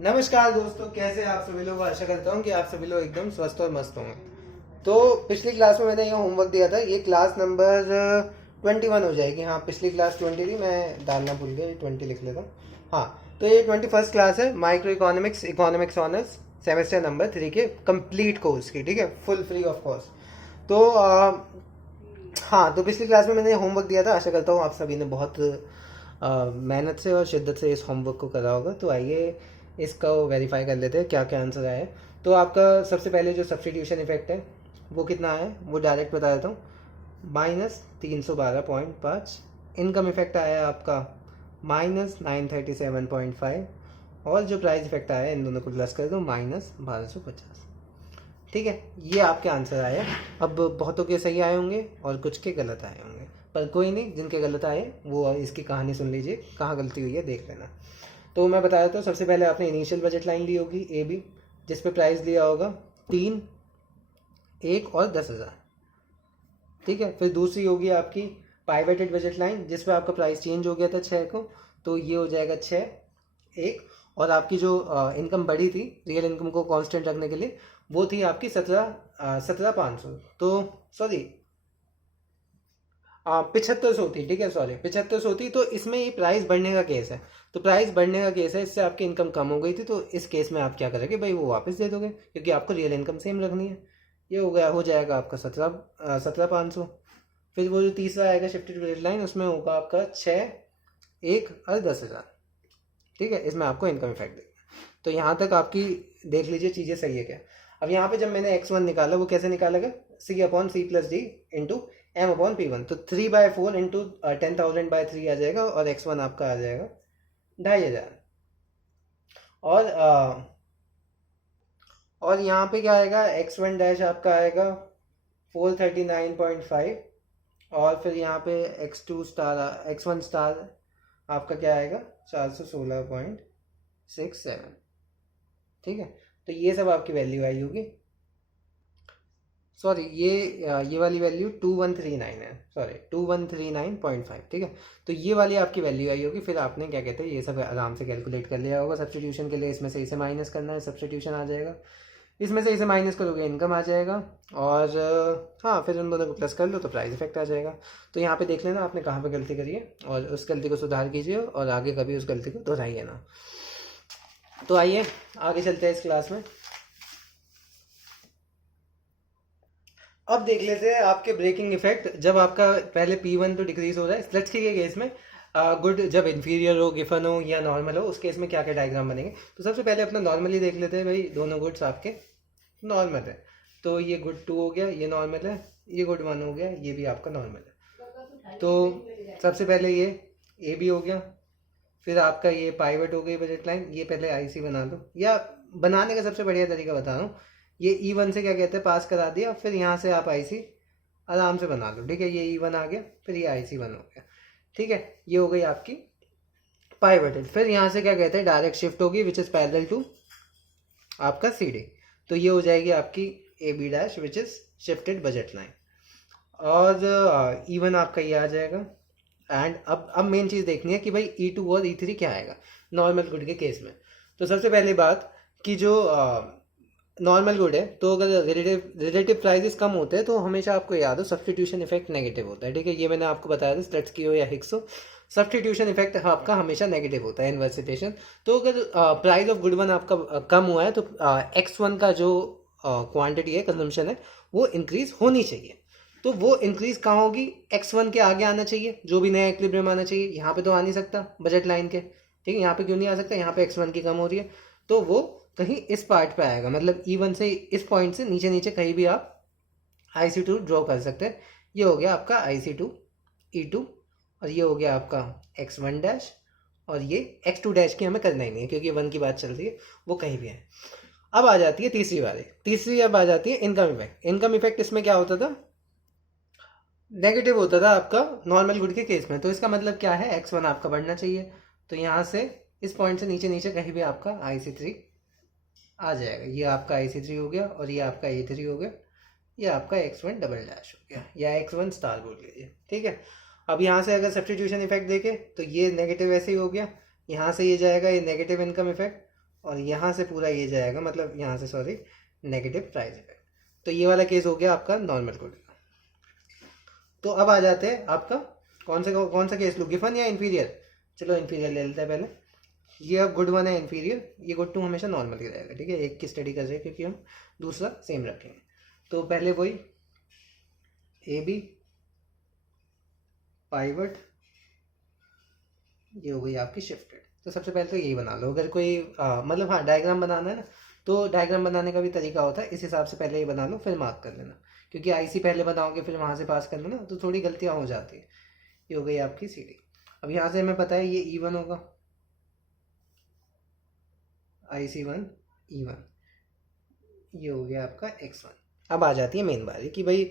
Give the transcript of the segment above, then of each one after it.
नमस्कार दोस्तों, कैसे आप सभी लोग। आशा करता हूँ कि आप सभी लोग एकदम स्वस्थ और मस्त होंगे। तो पिछली क्लास में मैंने ये होमवर्क दिया था, ये क्लास नंबर 21 हो जाएगी। हाँ, पिछली क्लास 20 थी, मैं डालना भूल गया, 20 लिख लेता हूँ। हाँ, तो ये 21st क्लास है, micro economics economics honours semester number 3 के कंप्लीट कोर्स की। ठीक है, फुल फ्री ऑफ कॉस्ट। तो हाँ, तो पिछली क्लास में मैंने होमवर्क दिया था। आशा करता हूँ आप सभी ने बहुत मेहनत से और शिद्दत से इस होमवर्क को करा होगा। तो आइए इसका वेरीफाई कर लेते हैं क्या क्या आंसर आया है। तो आपका सबसे पहले जो सब्सटीट्यूशन इफेक्ट है वो कितना है वो डायरेक्ट बता देता हूँ, -312.5। इनकम इफेक्ट आया है आपका -937.5, और जो प्राइस इफेक्ट आया है इन दोनों को प्लस कर दो -1250। ठीक है, ये आपके आंसर आए। अब बहुतों के सही आए होंगे और कुछ के गलत आए होंगे, पर कोई नहीं, जिनके गलत आए वो इसकी कहानी सुन लीजिए, कहाँ गलती हुई है देख लेना। तो मैं बता देता हूँ, सबसे पहले आपने इनिशियल बजट लाइन ली होगी ए बी, जिस पे प्राइस दिया होगा 3, 1 और 10,000। ठीक है, फिर दूसरी होगी आपकी पाइवेटेड बजट लाइन, जिस पे आपका प्राइस चेंज हो गया था 6 को, तो ये हो जाएगा 6, 1। और आपकी जो इनकम बढ़ी थी रियल इनकम को कांस्टेंट रखने के लिए, वो थी आपकी 17,500। तो सॉरी 7500 थी। ठीक है, सॉरी 7500 थी। तो इसमें ये प्राइस बढ़ने का केस है, तो प्राइस बढ़ने का केस है, इससे आपकी इनकम कम हो गई थी। तो इस केस में आप क्या करेंगे भाई, वो वापस दे दोगे, क्योंकि आपको रियल इनकम सेम रखनी है। ये हो गया, हो जाएगा आपका 17,500। फिर वो जो तीसरा आएगा शिफ्टेड बजट लाइन, उसमें होगा आपका 6, 1 और 10,000। ठीक है, इसमें आपको इनकम इफेक्ट देगा। तो यहाँ तक आपकी देख लीजिए चीज़ें सही है क्या। अब यहाँ पे जब मैंने x1 निकाला, वो कैसे निकाला गया, C/C+D इंटू M/P1। तो 3/4 इंटू 10,000/3 आ जाएगा, और x1 आपका आ जाएगा 2,500। और यहाँ पे क्या आएगा, x1 डैश आपका आएगा 439.5, और फिर यहाँ पे x2 स्टार x1 स्टार आपका क्या आएगा 416.67। ठीक है, तो ये सब आपकी वैल्यू आई होगी। सॉरी, ये वाली वैल्यू 2139 है, सॉरी 2139.5। ठीक है, तो ये वाली आपकी वैल्यू आई होगी। फिर आपने क्या कहते हैं ये सब आराम से कैलकुलेट कर लिया होगा सब्सटीट्यूशन के लिए। इसमें से इसे माइनस करना है, सब्सटीट्यूशन आ जाएगा। इसमें से इसे माइनस करोगे, इनकम आ जाएगा। और हाँ, फिर उन दोनों को प्लस कर लो तो प्राइस इफेक्ट आ जाएगा। तो यहाँ पे देख लेना आपने कहाँ पे गलती करी है, और उस गलती को सुधार कीजिए, और आगे कभी उस गलती को दोहराइए ना। तो आइए आगे चलते हैं इस क्लास में। अब देख लेते हैं आपके ब्रेकिंग इफेक्ट। जब आपका पहले P1 तो डिक्रीज हो रहा है स्लट्स के केस में, गुड जब इन्फीरियर हो, गिफन हो या नॉर्मल हो, उस केस में क्या क्या डायग्राम बनेंगे। तो सबसे पहले अपना नॉर्मली देख लेते हैं भाई, दोनों गुड्स आपके नॉर्मल है। तो ये गुड 2 हो गया, ये नॉर्मल है। ये गुड 1 हो गया, ये भी आपका नॉर्मल है। तो सबसे पहले ये ए बी हो गया। फिर आपका ये पाइवट हो गई बजट लाइन, ये पहले आईसी बना दो, या बनाने का सबसे बढ़िया तरीका बता रहा हूँ। ये E1 से क्या कहते हैं, पास करा दिया, फिर यहाँ से आप आईसी आराम से बना लो। ठीक है, ये E1 आ गया, फिर ये IC1 हो गया। ठीक है, ये हो गई आपकी पाइवटेड। फिर यहाँ से क्या कहते हैं, डायरेक्ट शिफ्ट होगी विच इज़ पैरेलल टू आपका CD। तो ये हो जाएगी आपकी AB dash which is shifted budget line. और E1 आपका ये आ जाएगा। एंड अब मेन चीज़ देखनी है कि भाई E2 और E3 क्या आएगा नॉर्मल गुड के केस में। तो सबसे पहली बात कि जो नॉर्मल गुड है, तो अगर रिलेटिव प्राइसेस कम होते हैं तो हमेशा आपको याद हो सब्सटीट्यूशन इफेक्ट नेगेटिव होता है। ठीक है, ये मैंने आपको बताया था, स्लट्स की हो या हिक्स हो, सब्सटीट्यूशन इफेक्ट आपका हमेशा नेगेटिव होता है, इन्वर्सिटेशन। तो अगर प्राइस ऑफ गुड वन आपका कम हुआ है, तो x1 का जो क्वांटिटी है, कंजम्पशन है, वो इंक्रीज होनी चाहिए। तो वो इंक्रीज कहाँ होगी, x1 के आगे आना चाहिए, जो भी नया इक्विलिब्रियम आना चाहिए। यहाँ पे तो आ नहीं सकता बजट लाइन के। ठीक है, यहाँ पे क्यों नहीं आ सकता, यहाँ पे x1 की कम हो रही है, तो वो कहीं इस पार्ट पे आएगा। मतलब E1 से इस पॉइंट से नीचे नीचे कहीं भी आप IC2 ड्रॉ कर सकते हैं। ये हो गया आपका IC2 E2, और ये हो गया आपका x1 डैश, और ये x2 डैश की हमें करना ही नहीं है क्योंकि 1 की बात चल रही है, वो कहीं भी है। अब आ जाती है तीसरी वाली, तीसरी अब आ जाती है इनकम इफेक्ट। इनकम इफेक्ट इसमें क्या होता था, नेगेटिव होता था आपका नॉर्मल गुड के केस में। तो इसका मतलब क्या है, x1 आपका बढ़ना चाहिए। तो यहाँ से इस पॉइंट से नीचे नीचे कहीं भी आपका IC3 आ जाएगा। ये आपका IC3 हो गया, और ये आपका A3 हो गया, ये आपका x1 डबल डैश हो गया, या x1 स्टार बोल लीजिए। ठीक है, अब यहाँ से अगर सब्सटीट्यूशन इफेक्ट देखें तो ये नेगेटिव ऐसे ही हो गया, यहाँ से ये जाएगा, ये नेगेटिव इनकम इफेक्ट, और यहाँ से पूरा ये जाएगा, मतलब यहाँ से सॉरी नेगेटिव प्राइस इफेक्ट। तो ये वाला केस हो गया आपका नॉर्मल कोड का। तो अब आ जाते हैं आपका कौन सा केस लूँ, गिफन या इन्फीरियर। चलो इन्फीरियर ले लेते हैं पहले। ये अब गुड वन है इन्फीरियर, ये गुड टू हमेशा नॉर्मल ही रहेगा, ठीक है। एक की स्टडी कर रहे हैं क्योंकि हम दूसरा सेम रखेंगे। तो पहले वही ए बी पाइवट, ये हो गई आपकी शिफ्टेड। तो सबसे पहले तो यही बना लो। अगर कोई मतलब हाँ डायग्राम बनाना है ना, तो डायग्राम बनाने का भी तरीका होता है, इस हिसाब से पहले ये बना लो फिर मार्क कर लेना, क्योंकि आईसी पहले बनाओगे फिर वहाँ से पास कर लेना तो थोड़ी गलतियाँ हो जाती है। ये हो गई आपकी सी डी। अब यहाँ से हमें पता है ये E1 होगा, IC1 E1, ये हो गया आपका X1। अब आ जाती है मेन बारी कि भाई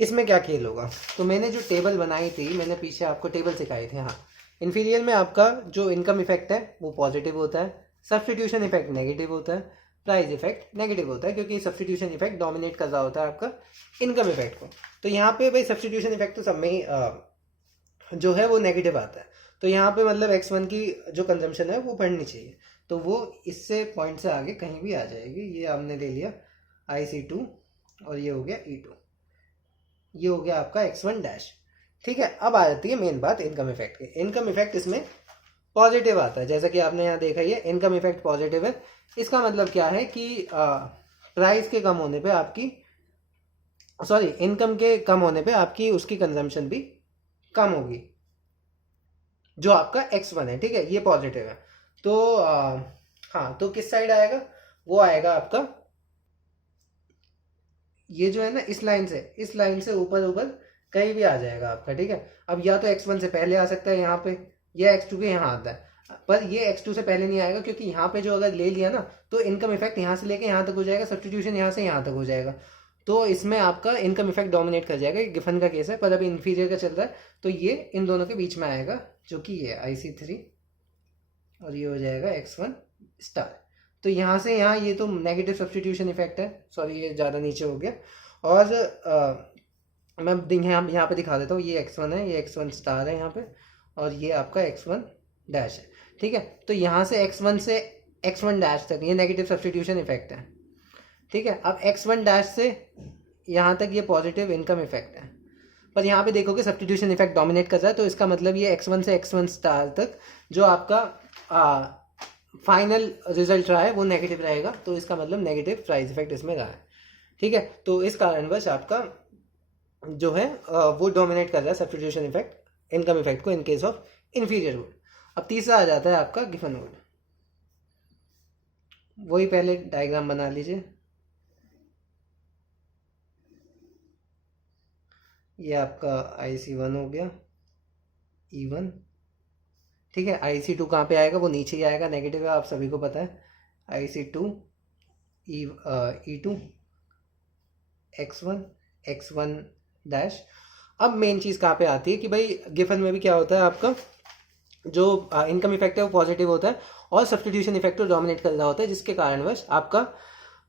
इसमें क्या खेल होगा। तो मैंने जो टेबल बनाई थी, मैंने पीछे आपको टेबल सिखाई थी। हाँ, इन्फीरियर में आपका जो इनकम इफेक्ट है वो पॉजिटिव होता है, सब्सटीट्यूशन इफेक्ट नेगेटिव होता है, प्राइस इफेक्ट नेगेटिव होता है, क्योंकि सब्सटीट्यूशन इफेक्ट डोमिनेट कर रहा होता है आपका इनकम इफेक्ट को। तो यहाँ पे भाई सब्सटीट्यूशन इफेक्ट तो सब में ही जो है वो नेगेटिव आता है। तो यहाँ पे मतलब X1 की जो कंजम्पशन है वो बढ़नी चाहिए, तो वो इससे पॉइंट से आगे कहीं भी आ जाएगी। ये हमने ले लिया IC2 और ये हो गया E2, ये हो गया आपका X1 डैश, ठीक है। अब आ जाती है मेन बात इनकम इफेक्ट की। इनकम इफेक्ट इसमें पॉजिटिव आता है, जैसा कि आपने यहाँ देखा ही है, इनकम इफेक्ट पॉजिटिव है। इसका मतलब क्या है कि प्राइस के कम होने पे आपकी सॉरी इनकम के कम होने पे आपकी उसकी कंजम्पशन भी कम होगी, जो आपका X1 है, ठीक है, ये पॉजिटिव है। तो हाँ, तो किस साइड आएगा, वो आएगा आपका ये जो है ना इस लाइन से ऊपर ऊपर कहीं भी आ जाएगा आपका, ठीक है। अब या तो X1 से पहले आ सकता है यहाँ पे, या X2 के यहाँ आता है, पर ये X2 से पहले नहीं आएगा, क्योंकि यहाँ पे जो अगर ले लिया ना तो इनकम इफेक्ट यहाँ से लेके यहाँ तक हो जाएगा, सब्सटीट्यूशन यहाँ से यहाँ तक हो जाएगा, तो इसमें आपका इनकम इफेक्ट डोमिनेट कर जाएगा। गिफन का केस है, पर अभी इन्फीरियर का चल रहा है, तो ये इन दोनों के बीच में आएगा, जो कि ये IC3 और ये हो जाएगा X1 स्टार। तो यहाँ से यहाँ ये तो नेगेटिव सब्सटीट्यूशन इफेक्ट है, सॉरी ये ज़्यादा नीचे हो गया। और मैं यहाँ पे दिखा देता हूँ, ये X1 है, ये X1 स्टार है यहाँ पे, और ये आपका X1 डैश है, ठीक है। तो यहाँ से X1 से X1 डैश तक ये नेगेटिव सब्सटीट्यूशन इफेक्ट है, ठीक है। अब X1 डैश से यहाँ तक ये पॉजिटिव इनकम इफेक्ट है, पर यहाँ पे देखोगे सब्सटीट्यूशन इफेक्ट डोमिनेट कर रहा है, तो इसका मतलब ये X1 से X1 स्टार तक जो आपका फाइनल रिजल्ट रहा है वो नेगेटिव रहेगा, तो इसका मतलब नेगेटिव प्राइस इफेक्ट इसमें रहा है, ठीक है। तो इस कारणवश आपका जो है वो डोमिनेट कर रहा है सब्सटीट्यूशन इफेक्ट इनकम इफेक्ट को in case of inferior would. अब तीसरा आ जाता है आपका गिफन वुड। वही पहले डायग्राम बना लीजिए। ये आपका IC1 हो गया, E1, ठीक है। IC2 कहाँ पे आएगा, वो नीचे ही आएगा, नेगेटिव है, आप सभी को पता है। IC2 E2 X1 dash. अब मेन चीज़ कहाँ पे आती है कि भाई गिफन में भी क्या होता है, आपका जो इनकम इफेक्ट है वो पॉजिटिव होता है और सब्सटीट्यूशन इफेक्ट को डोमिनेट कर रहा होता है, जिसके कारणवश आपका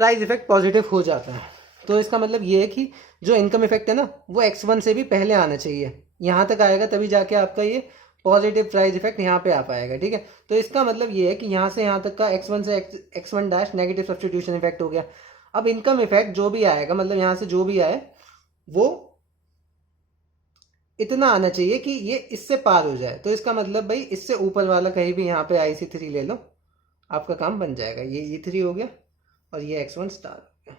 प्राइस इफेक्ट पॉजिटिव हो जाता है। तो इसका मतलब ये है कि जो इनकम इफेक्ट है ना वो X1 से भी पहले आना चाहिए, यहाँ तक आएगा तभी जाके आपका ये पॉजिटिव प्राइस इफेक्ट यहाँ पे आ पाएगा, ठीक है। तो इसका मतलब ये है कि यहाँ से यहाँ तक का X1 से X1 dash negative substitution effect हो गया। अब इनकम इफेक्ट जो भी आएगा, मतलब यहाँ से जो भी आए वो इतना आना चाहिए कि ये इससे पार हो जाए। तो इसका मतलब भाई इससे ऊपर वाला कहीं भी यहाँ पे IC3 ले लो, आपका काम बन जाएगा। ये E3 हो गया और ये X1 स्टार हो गया,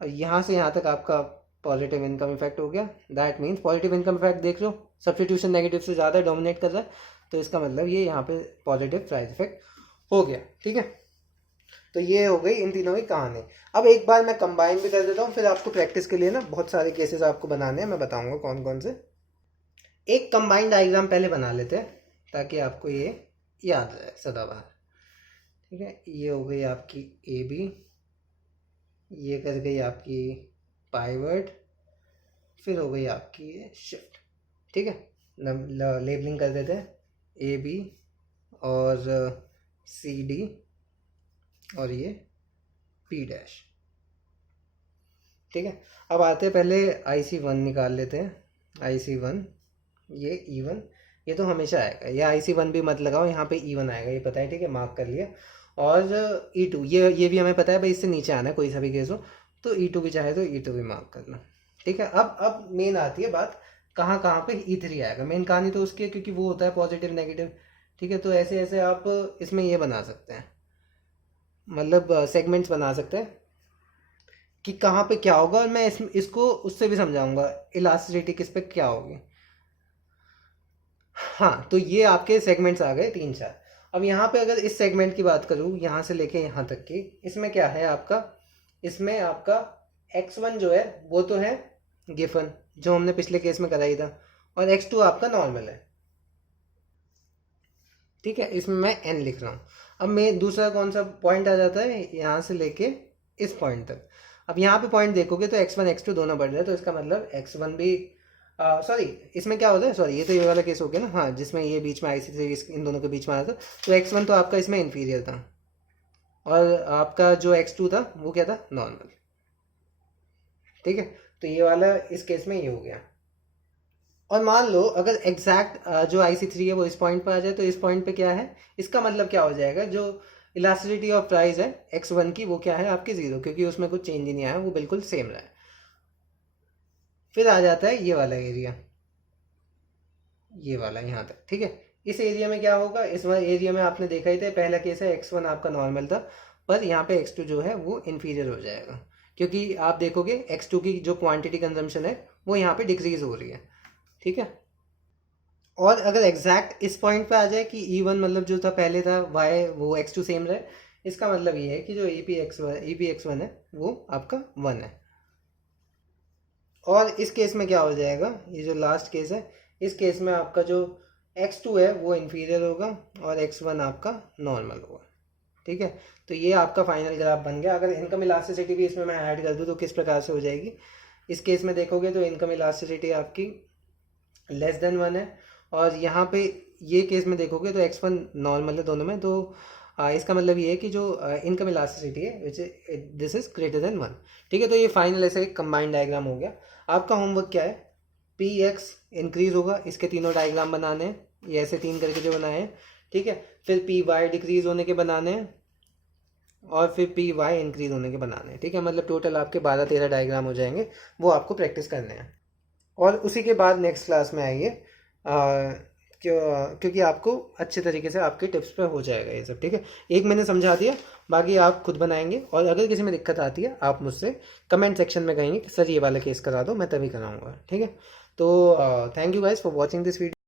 और यहाँ से यहाँ तक आपका पॉजिटिव इनकम इफेक्ट हो गया। That means positive income effect देख लो, सब्सटीट्यूशन नेगेटिव से ज़्यादा डोमिनेट कर रहा है, तो इसका मतलब ये यहाँ पे पॉजिटिव प्राइस इफेक्ट हो गया, ठीक है। तो ये हो गई इन तीनों की कहानी। अब एक बार मैं कंबाइन भी कर देता हूँ, फिर आपको प्रैक्टिस के लिए ना बहुत सारे केसेस आपको बनाने हैं, मैं बताऊंगा कौन कौन से। एक कंबाइन डायग्राम पहले बना लेते हैं ताकि आपको ये याद रहे सदाबहार, ठीक है। ये हो गई आपकी AB, ये कर गई आपकी पाइवट, फिर हो गई आपकी ये शिफ्ट, ठीक है। लेबलिंग कर देते हैं AB और CD और ये P डैश, ठीक है। अब आते हैं पहले IC1 निकाल लेते हैं। IC1 ये E1, ये तो हमेशा आएगा, ये IC1 भी मत लगाओ, यहाँ पे E1 आएगा, ये पता है, ठीक है, मार्क कर लिया। और E2 ये भी हमें पता है भाई, इससे नीचे आना है कोई सा भी केस हो, तो E2 भी चाहे तो E2 भी मार्क कर लो। ठीक है, अब मेन आती है बात, कहाँ कहाँ पे E3 आएगा। मेन कहानी तो उसकी है, क्योंकि वो होता है पॉजिटिव नेगेटिव। ठीक है, तो ऐसे ऐसे आप इसमें ये बना सकते हैं, मतलब सेगमेंट्स बना सकते हैं कि कहाँ पे क्या होगा, और मैं इसको उससे भी समझाऊंगा इलास्टिसिटी किस पे क्या होगी। हाँ, तो ये आपके सेगमेंट्स आ गए 3 4। अब यहाँ पे अगर इस सेगमेंट की बात करूँ, यहाँ से लेके यहाँ तक की, इसमें क्या है आपका, इसमें आपका x1 जो है वो तो है गिफन, जो हमने पिछले केस में कराई था, और x2 आपका नॉर्मल है। ठीक है, इसमें मैं n लिख रहा हूँ। अब मैं दूसरा कौन सा पॉइंट आ जाता है, यहाँ से लेके इस पॉइंट तक। अब यहाँ पे पॉइंट देखोगे तो x1 x2 दोनों बढ़ रहे हैं, तो इसका मतलब x1 भी, सॉरी इसमें क्या होता है, सॉरी ये तो ये वाला केस हो गया ना, हाँ, जिसमें ये बीच में IC3 इन दोनों के बीच में आया था, तो x1 तो आपका इसमें इन्फीरियर था, और आपका जो x2 था वो क्या था, नॉर्मल। ठीक है, तो ये वाला इस केस में ये हो गया। और मान लो अगर एग्जैक्ट जो IC3 है वो इस पॉइंट पर आ जाए, तो इस पॉइंट पे क्या है, इसका मतलब क्या हो जाएगा, जो इलास्टिसिटी ऑफ प्राइस है x1 की वो क्या है आपकी 0, क्योंकि उसमें कुछ चेंज ही नहीं आया, वो बिल्कुल सेम रहा है। फिर आ जाता है ये वाला एरिया, ये वाला यहाँ तक। ठीक है, इस एरिया में क्या होगा, इस एरिया में आपने देखा ही था, पहला केस है x1 आपका नॉर्मल था, पर यहाँ पे x2 जो है वो इन्फीरियर हो जाएगा, क्योंकि आप देखोगे x2 की जो क्वांटिटी कंजम्पशन है वो यहाँ पे डिक्रीज हो रही है। ठीक है, और अगर एग्जैक्ट इस पॉइंट पे आ जाए कि E1 मतलब जो था पहले था y, वो x2 सेम रहे, इसका मतलब ये है कि जो EP x1 है वो आपका 1 है। और इस केस में क्या हो जाएगा, ये जो लास्ट केस है, इस केस में आपका जो x2 है वो इन्फीरियर होगा, और x1 आपका नॉर्मल होगा। ठीक है, तो ये आपका फाइनल ग्राफ बन गया। अगर इनकम इलास्टिसिटी भी इसमें मैं ऐड कर दूँ तो किस प्रकार से हो जाएगी, इस केस में देखोगे तो इनकम इलास्टिसिटी आपकी <<1 है, और यहाँ पे ये केस में देखोगे तो x1 नॉर्मल है दोनों में, तो इसका मतलब ये है कि जो इनकम इलास्टिसिटी है which this is greater than 1। ठीक है, तो ये फाइनल ऐसे एक कंबाइंड डायग्राम हो गया। आपका होमवर्क क्या है, px इंक्रीज होगा, इसके तीनों डायग्राम बनाने हैं, ये ऐसे 3 करके जो बनाए हैं। ठीक है, फिर py डिक्रीज होने के बनाने हैं, और फिर py इंक्रीज होने के बनाने हैं। ठीक है, मतलब टोटल आपके 12 13 डायग्राम हो जाएंगे, वो आपको प्रैक्टिस करने हैं। और उसी के बाद नेक्स्ट क्लास में आइए, क्योंकि आपको अच्छे तरीके से आपके टिप्स पे हो जाएगा ये सब। ठीक है, एक मैंने समझा दिया, बाकी आप खुद बनाएंगे, और अगर किसी में दिक्कत आती है आप मुझसे कमेंट सेक्शन में कहेंगे कि सर ये वाला केस करा दो, मैं तभी कराऊंगा। ठीक है, तो thank you guys for watching this video.